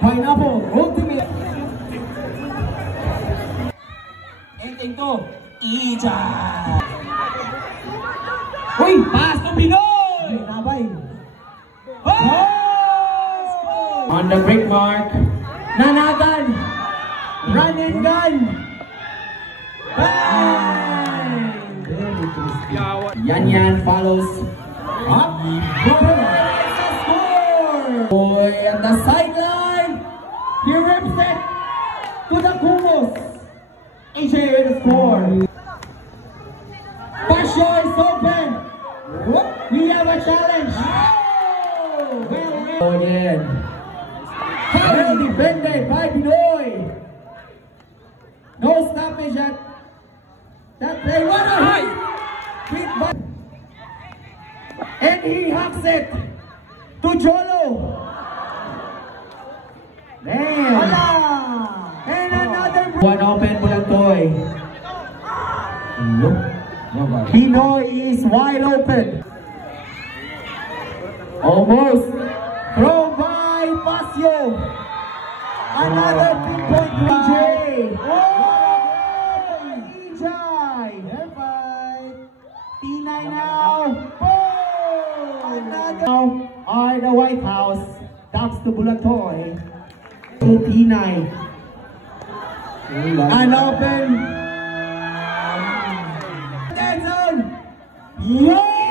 Pineapple Ultimate. And ito, Ija. Uy, pass to Pinoy! Nabay. On the break mark. Nanagan. Run and gun. Bang! Yan follows up. Boy at the sideline. He rips it to the Kumos. AJ with the score. Pasho is open. We have a challenge. Well again. Well defended by Pinoy. No stoppage at that play. What a hit! And he hacks it to Jolo. Man. And another one open Bulantoy. Pinoy is wide open. Almost thrown by Pasio. Another pinpoint PJ. T9 now. Now are the White House. Taps to Bulantoy. To T9. An open. Dead zone. Now.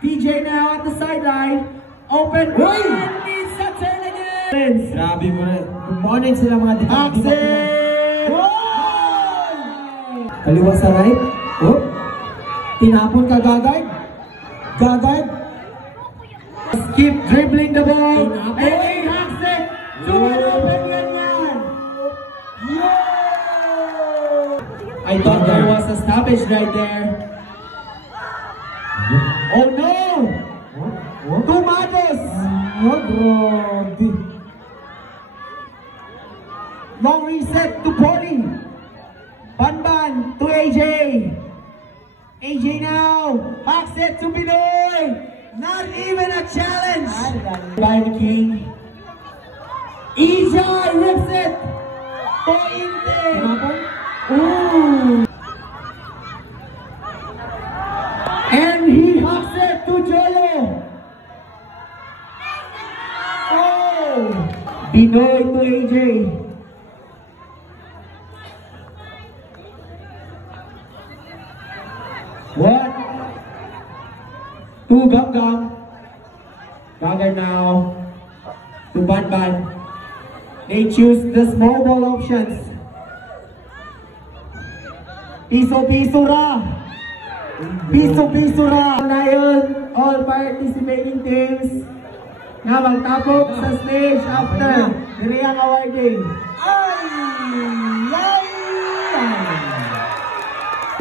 PJ now at the sideline. Open. Needs a turn again. Grabe mo na. Good morning sila mga Axel. Kaliwa sa right. Oh. Tinapon ka Gagard. Gagard. Keep dribbling the ball. And he hacks it to an open Yan. I thought there was a stoppage right there. Oh no! Tomatos! Long reset to Poli. Banban to AJ. AJ now. Hacks it to Pinoy. Not even a challenge. By the King. Ija rips it. Pointe. Ooh. And he hacks it to Jolo. Oh. Pinoy to AJ. What? To Gam. Gagard now. To Banban. They choose the small ball options. Piso ra. Piso ra. Ngayon, all participating teams nga magtapok sa stage after Diriyang awarding.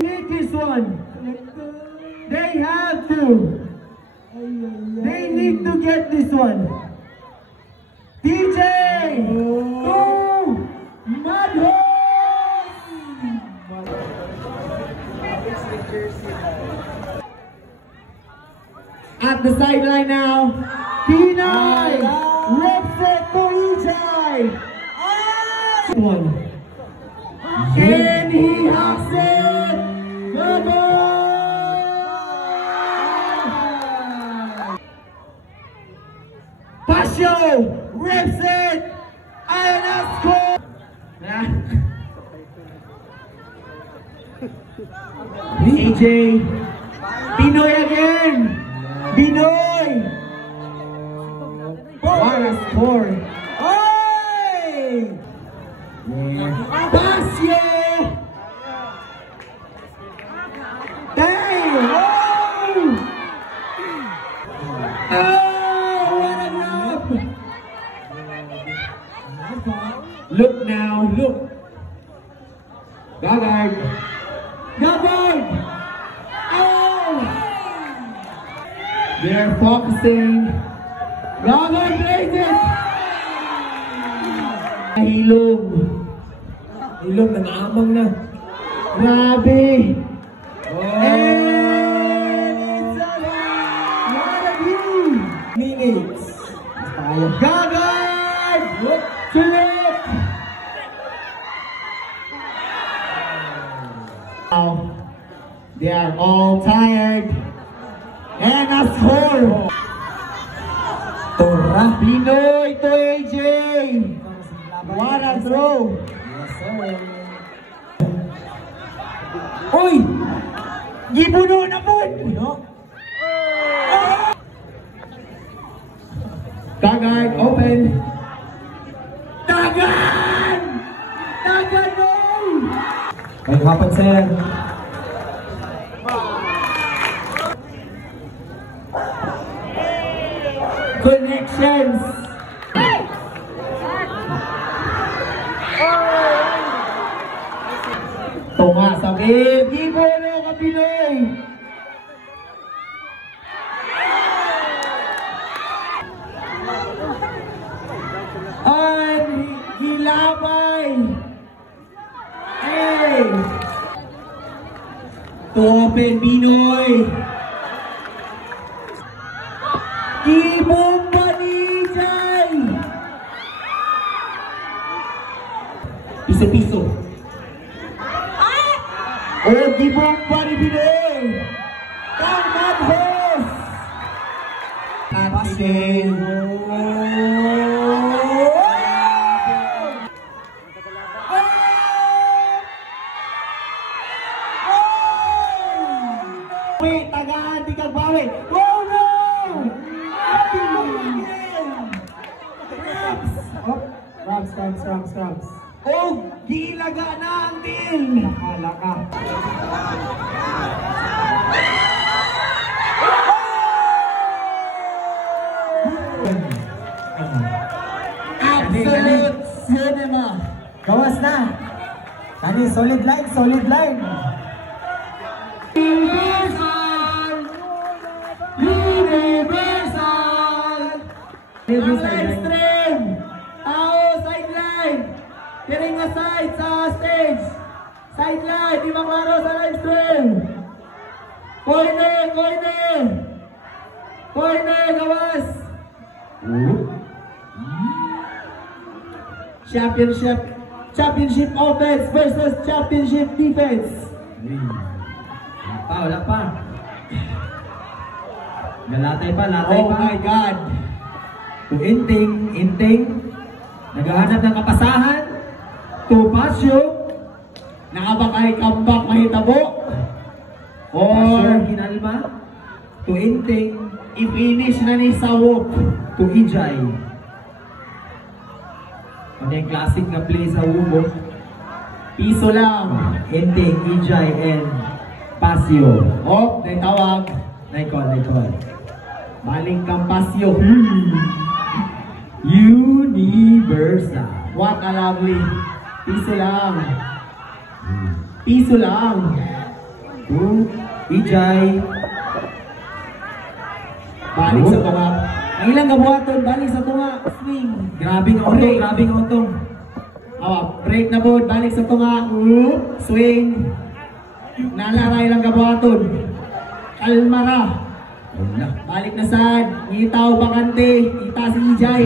Take this one. They have to. They need to get this one. DJ to Madho. At the sideline now, Pinay rips it to Ijay. One. And he hacks it. Pasio rips it. And a score. AJ. Pinoy again. Pinoy! What a score! Oy! Pasio! Dang! Oh, what a knob! Look now, look! Gagard! Gagard! They're focusing. Gagard plays it! Hilom. Hilom, nang-amang na. Grabe! Oh. One of you! Minutes. Gagard! Philip! Now, they are all tired. And a score! Tora. Pinoy to AJ! What a throw! Yes, sir. Uy! Gibuno na po! Puno. Tagad, open! Tagad! Tagad, no! May happen, sir. Connections! Tunga sa game! Gibuno ka, Pinoy! An Gilabay! Hey! To open, Pinoy! Gibong Banijay! Piso-piso. Oh, gibong Banijay! Tangkad host! Pasin! Wait, tagaan, di kang bawi! Oh no! Scrubs. Oh, gilaga na ang deal! Laka. Absolute cinema! Gawas na. Kani, solid line, solid line. Universal! Universal! Ang extreme! Tao, sideline! Kiring na side sa stage! Sideline! Di maklaro sa live stream! Corner! Corner! Corner! Gawas! Championship offense versus championship defense! Wala pa. Nalatay pa, latay Oh pa. my God! To Inting. Naghahanap ng kapasahan. To Pasio. Nakabakay comeback mahitabo? Pasio, Or Hinalma. To Inting. i-finish na ni Sawok? To Ijay. Ano yung classic na play sa Ubo? Piso lang. Inting, Ijay, and Pasio. Oh, may tawag. Naikon. Baling kang Pasyo. Universal. What a lovely. Piso lang. Piso lang. To Ijay. Balik sa tunga. Ang ilang gabuhaton, balik sa tunga. Swing. Grabing otong. Break na board, balik sa tunga. Swing. Nalaray lang gabuhaton. Kalmara. Wala. Balik na sad. Ngitaw bakante. Kita si Ijay.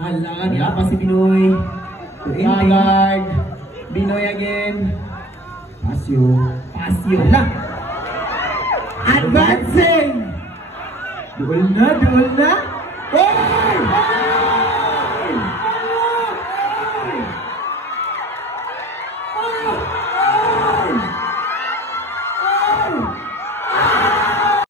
Alam, pa si Binoy. Tagad. Binoy again. Pasio. Na. Advancing. Duel na. Goal!